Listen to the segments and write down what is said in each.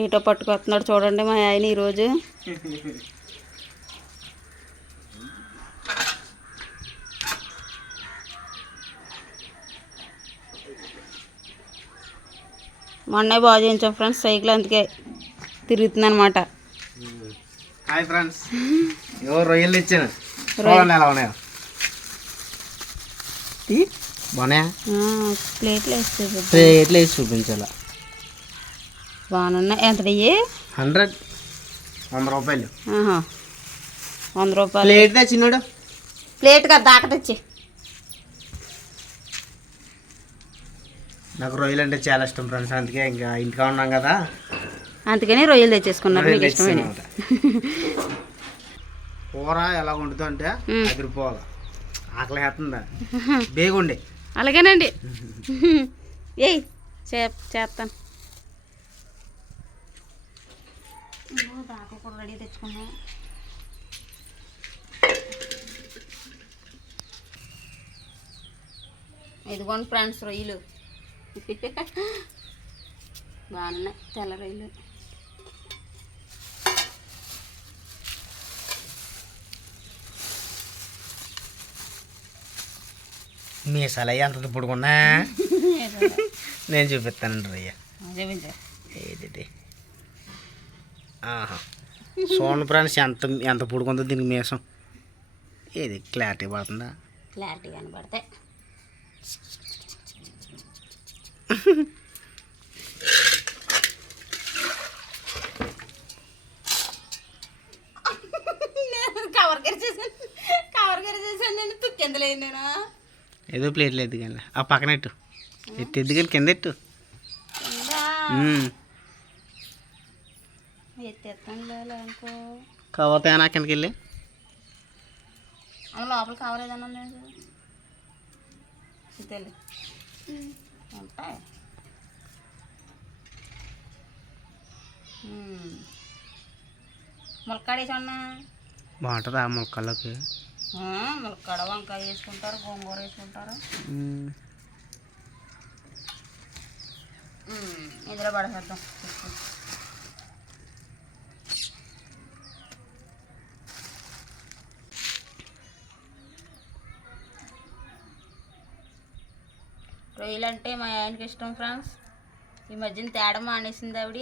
ఏటో పట్టుకొస్తున్నాడు చూడండి మా ఆయన ఈరోజు. మొన్నే బాగు చేయించాం ఫ్రెండ్స్ సైకిల్, అందుకే తిరుగుతుంది అనమాట. హాయ్ ఫ్రెండ్స్, రొయ్యలు ఇచ్చాను, చూడండి ఎలా ఉన్నాయో. బాగున్నాయా? ప్లేట్లు వేసి చూపించాలా. బాగున్నాయి. ఎంత అయ్యి? 100 రూపాయలు. 100 రూపాయలు ప్లేట్ చిన్నోడు. ప్లేట్ కదా దాక తెచ్చి. నాకు రొయ్యలు అంటే చాలా ఇష్టం ఫ్రెండ్స్, అందుకే ఇంకా ఇంటికా ఉన్నాం కదా, అందుకని రొయ్యలు తెచ్చేసుకున్నారు. మీకు ఇష్టమైన కూర ఎలా వండుతా అంటే అదిరిపోవాలి, ఆకలి వేస్తుందా బేగుండే. అలాగేనండి, ఏయ్ చేస్తాను. దాకా కూడా రెడీ తెచ్చుకున్నాం. ఇదిగోండి ఫ్రెండ్స్ రొయ్యలు బాగున్నాయి, తెల్ల రొయ్యలు. మీసాలు అయ్యి అంత పుడుకున్నా నేను చూపిస్తానండి రొయ్య. ఏది చూడండి ఫ్రెండ్స్ ఎంత ఎంత పుడుకుందో దీనికి మీసం. ఏది క్లారిటీ పడుతుందా? క్లారిటీ కనబడితే కవర్ చేసాను నేను తుక్కెందులేదు. నేను ఏదో ప్లేట్లు ఎద్దు కానీ ఆ పక్కన ఎట్టు ఎద్దు కానీ కింద ఎట్టు. ఎత్తేస్తాను అనుకో. కవర్ తేనా కిందకి వెళ్ళి లోపల కవర్ ఏదన్నా లేదు. ఉంటాయి. ములక్కాడ వేసన్నా బాగుంటుందా ములక్కల్లోకి? ములక్కాడ వంకాయ వేసుకుంటారు, గోంగూర వేసుకుంటారు. ఇందులో పడేద్దాం. రొయ్యలు అంటే మా ఆయనకి ఇష్టం ఫ్రెండ్స్. ఈ మధ్యన తేడా మానేసింది ఆవిడ,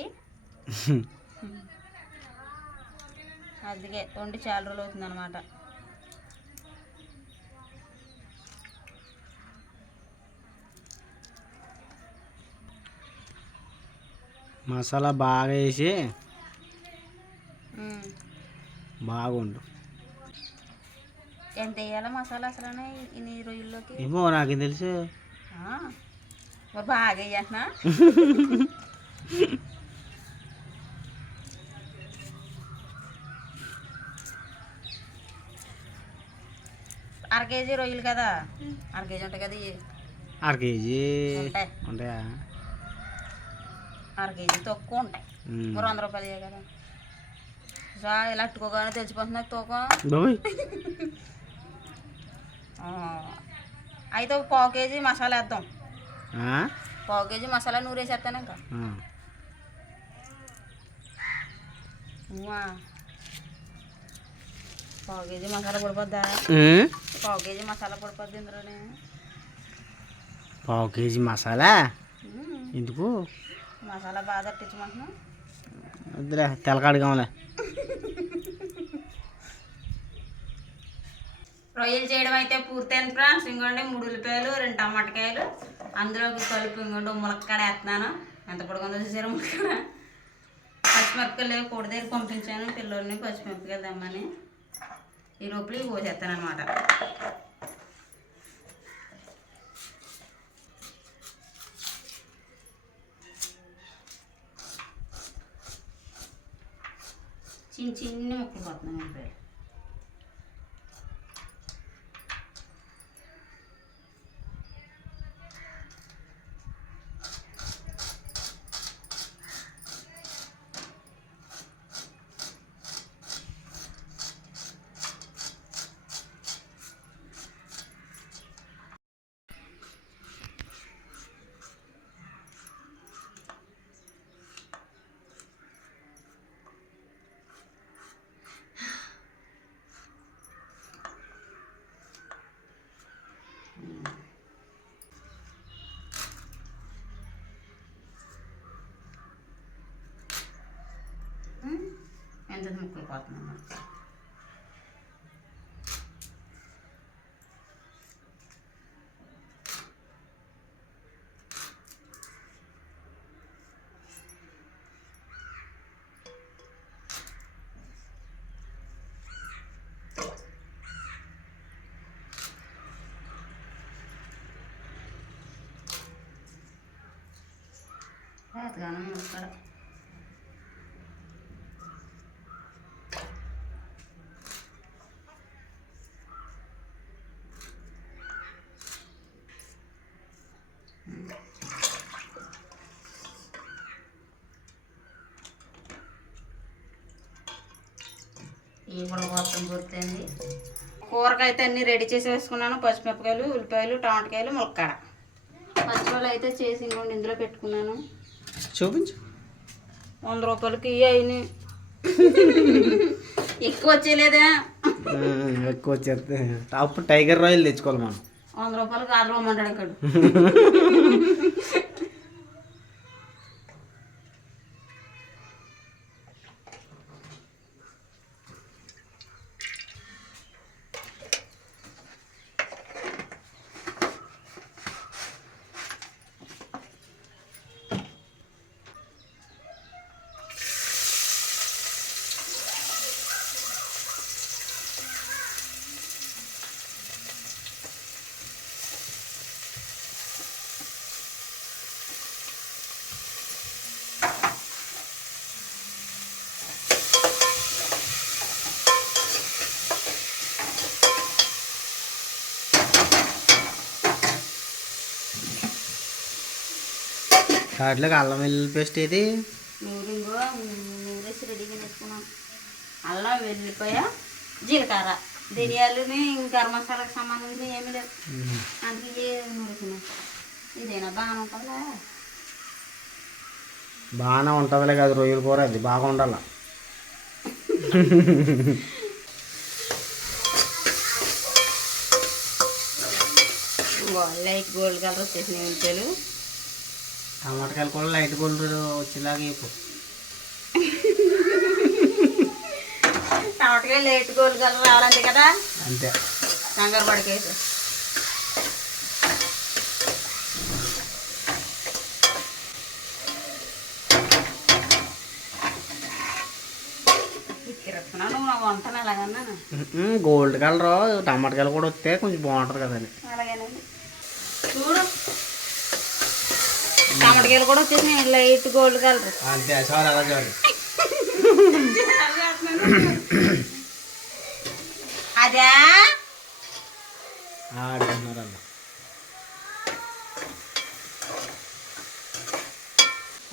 అందుకే వండి చాలా రోజులు అవుతుంది అనమాట. మసాలా బాగా వేసి బాగుండు. ఎంత వేయాలా మసాలా అసలు ఈ రొయ్యల్లోకి? ఏమో నాకేం తెలుసు. మరి బాగా వేయన్నా. అర కేజీ రొయ్యలు కదా, అర కేజీ ఉంటాయి కదా. అర కేజీ ఉంటాయా? అర కేజీ తక్కువ ఉంటాయి. మరి 100 రూపాయలు కదా. ఇలా అట్టుకోగానే తెచ్చిపోతున్నా తూకం. అయితే 1/4 కేజీ మసాలా వేద్దాం. 1/4 కేజీ మసాలా నూరేసేస్తాను ఇంకా. 1/4 కేజీ మసాలా పడిపోద్దా? 1/4 కేజీ మసాలా పడిపోద్ది ఇందులోనే. 1/4 కేజీ మసాలా ఎందుకు? మసాలా బాగా తట్టించమంటున్నా. వద్దులే, తెలకాడుగామలే. రొయ్యలు చేయడం అయితే పూర్తయింది ఫ్రెండ్స్. ఇంకోండి 3 ఉల్లిపాయలు, 2 టమాటకాయలు, అందులోకి కలుపు ఇంకోండి ములక్కాడ వేస్తున్నాను. ఎంత పొడుగుందో చూసారు ములక్కాడ. పచ్చిమిరపకాయలు కోడి దగ్గర పంపించాను పిల్లల్ని పచ్చిమిరపకాయలు తెమ్మని. ఈ లోపల కోసేస్తాను అనమాట. చిన్న ముక్కలు పోతున్నాను ఉల్లిపాయలు. ఎంత ముక్కలు పోతున్నాను. వేతగానే ముక్కలు ఇవి కూడా మొత్తం పూర్తయింది. కూరకైతే అన్నీ రెడీ చేసి వేసుకున్నాను. పచ్చిమిరపకాయలు, ఉల్లిపాయలు, టమాటకాయలు, ములక్కాడ. పచ్చిమిరపకాయలు అయితే చేసి ఇంకోండి ఇందులో పెట్టుకున్నాను. చూపించు. 100 రూపాయలకి అయినాయి. ఎక్కువ వచ్చేలేదా? ఎక్కువ వచ్చేస్తే అప్పుడు టైగర్ రాయల్ తెచ్చుకోవాలి మనం. 100 రూపాయలకి ఆర్డర్ ఇవ్వమంటాడు ఇక్కడ. వాటిలోకి అల్లం వెల్లుల్లి పేస్ట్ ఏది? నూరేసి రెడీగా పెట్టుకున్నాను. అల్లం, వెల్లిపాయ, జీలకర్ర, ధనియాలని గరం మసాలాకి సంబంధించి ఏమీ లేదు. అందుకే నూరేసినా. ఇదేనా బాగానే ఉంటుందా? బాగానే ఉంటుందిలే కాదు, రొయ్యల కూర అది బాగా ఉండాల. లైట్ గోల్డ్ కలర్ వచ్చేసినాయి ఉల్లిపాయలు. టమాటకాయలు కూడా లైట్ గోల్డ్ వచ్చేలాగా ఇప్పుడు టమాటకాయలు లైట్ గోల్డ్ కలర్ రావాలంటే కదా, అంతే. కంగారు పడికేసి తిరుగుతున్నాను. మా వంటను ఎలాగన్నాను గోల్డ్ కలర్ టమాటకాయలు కూడా వస్తే కొంచెం బాగుంటుంది కదండి. అలాగేనండి. చూడు టమాటకాయలు కూడా వచ్చేసినాయి లైట్ గోల్డ్ కలర్. అంతే చాలు, అలా చాలు. అదే ఆడుకున్నారన్న.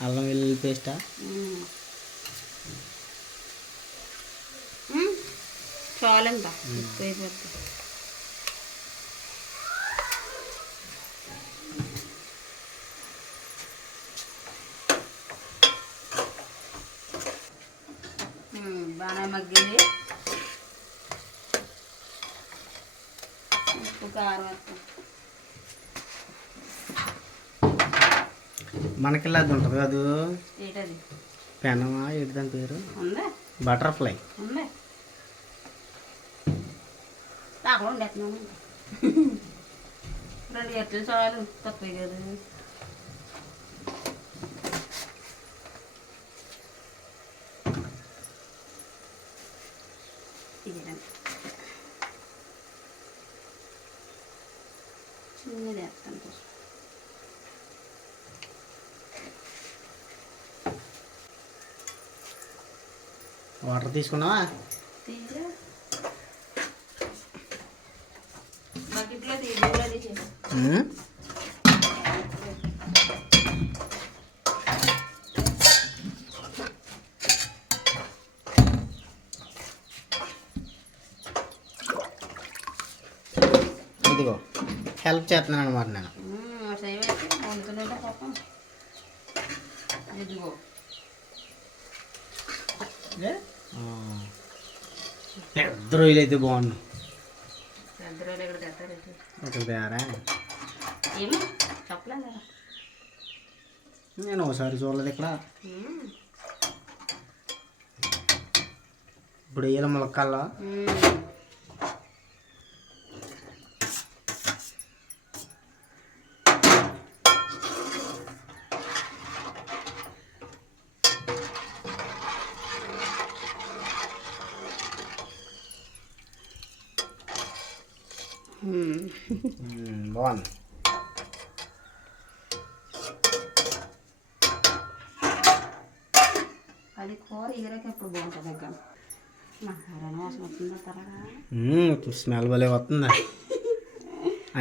అల్లం వెల్లుల్లి పేస్టా? చాలంట ఎక్కువైపోతుంది. బాగానే మగ్గింది. ఉప్పు, కారం వేస్తాం. మనకి అది ఉంటుంది కాదు, ఏంటది? పెనమా ఏంటి దాని పేరు? ఉందా? బటర్ఫ్లై ఉంది. నాకు ఉండేస్తున్నాను. 2 ఎట్లు చాలు, తప్పే కదా. చిన్నది వేస్తాను. వాటర్ తీసుకున్నావా? బకెట్లో తీసేసి ఇదిగో హెల్ప్ చేస్తున్నాను అనమాట నేను. వండుతుంటే పాపం. ఇదిగో పెద్ద రొయ్యలు అయితే బాగున్నాయి. పెద్ద రోజులు ఎక్కడ తెస్తారు? ఇక్కడ తయారా? ఏమో చెప్పలేదు కదా. నేను ఒకసారి చూడలేదు ఇక్కడ. ఇప్పుడు వేయాలి ములక్కాళ్ళ. బాగుంది. అది కూర ఎగరాక ఎప్పుడు బాగుంటుంది ఇంకా మహారాణ వాసన వస్తుందా త్వరగా. స్మెల్ భలే వస్తుంది.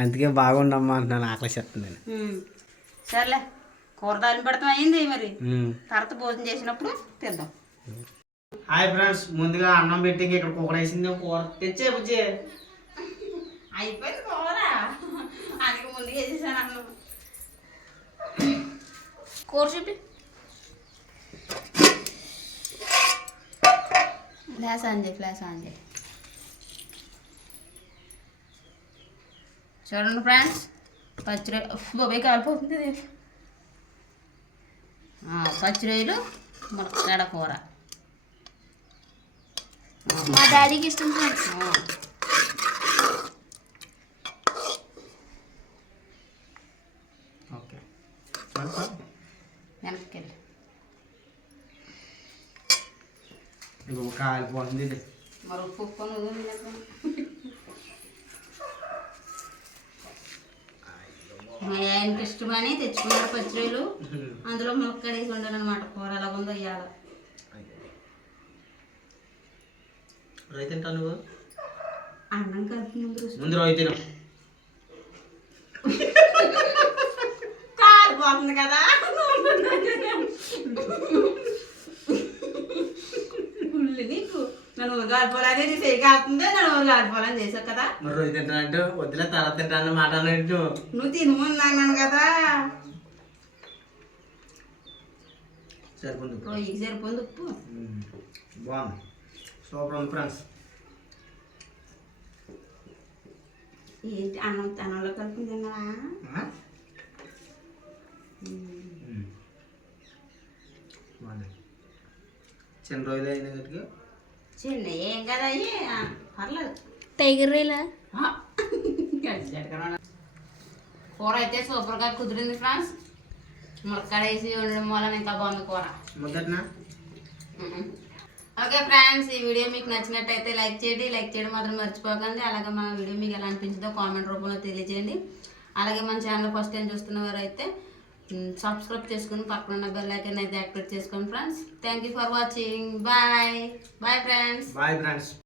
అందుకే బాగుండమ్మా అంటున్నాను, ఆకలి చెప్తుంది. సర్లే కూర తాలింపు పెడతాం అయింది మరి, తర్వాత భోజనం చేసినప్పుడు తిందాం. హాయ్ ఫ్రెండ్స్, ముందుగా అన్నం పెట్టి ఇక్కడ కుక్కర్ వేసింది. కూర తెచ్చే బుజ్జి అయిపోయింది కూర, అందుకే ముందుగా వేసేసాను అన్నం. కూర చూపి ఫ్లాస్ ఆన్ చేయి, ఫ్లాస్ ఆన్ చేయి. చూడండి ఫ్రెండ్స్, పచ్చిరొయ్యలు బాబాయ్ కాలిపోతుంది. పచ్చిరొయ్యలు మునక్కాడ కూర మా డాడీకి ఇష్టం. ఓకే వెనక్కి ఇగో కాలిపోతుంది ఇది. మరి ఉప్పు ఉప్పుకొని మా ఆయనకి ఇష్టమని తెచ్చుకున్నాడు పచ్చిరొయ్యలు, అందులో మునక్కాడ వేసి ఉండాలి అనమాట. కూర ఎలా ఉందో ఇవ్వాలి. రొయ్య తింటావు నువ్వు? అన్నం కలిపి ముందు రొయ్య తిన. కాలిపోతుంది కదా, ఉల్లి నీకు నన్ను కాలిపోవాలని నీ చేయి కాలుతుంది, నన్ను కాలిపోవాలని చేసావు కదా. మరి రొయ్య తింటానంటే వద్దులే, తర్వాత తింటాను మాట అన్నట్టు. నువ్వు తినముందు అన్నాను కదా. సరిపోతుంది, రొయ్యకి సరిపోయింది ఉప్పు. బాగుంది, సూపర్ ఉంది ఫ్రెండ్స్. ఏంటి అన్నంలో కలిపి తిన్నావా? బాగుంది. చిన్న రొయ్యలు అయిన గట్టిగా చిన్న ఏం కదా అయ్యి, పర్లేదు. టైగర్ రైలా కూర అయితే సూపర్గా కుదిరింది ఫ్రెండ్స్. ములక్కాడ వేసి వండడం వల్ల ఇంకా బాగుంది కూర. మొదటినా ఓకే ఫ్రెండ్స్, ఈ వీడియో మీకు నచ్చినట్టయితే లైక్ చేయడం మాత్రం మర్చిపోకండి. అలాగే మన వీడియో మీకు ఎలా అనిపించిందో కామెంట్ రూపంలో తెలియజేయండి. అలాగే మన ఛానల్ ఫస్ట్ టైం చూస్తున్నవారు అయితే సబ్స్క్రైబ్ చేసుకుని పక్కన ఉన్న బెల్ ఐకాన్ అయితే యాక్టివేట్ చేసుకోండి friends. Thank you for watching. Bye bye friends. Bye friends.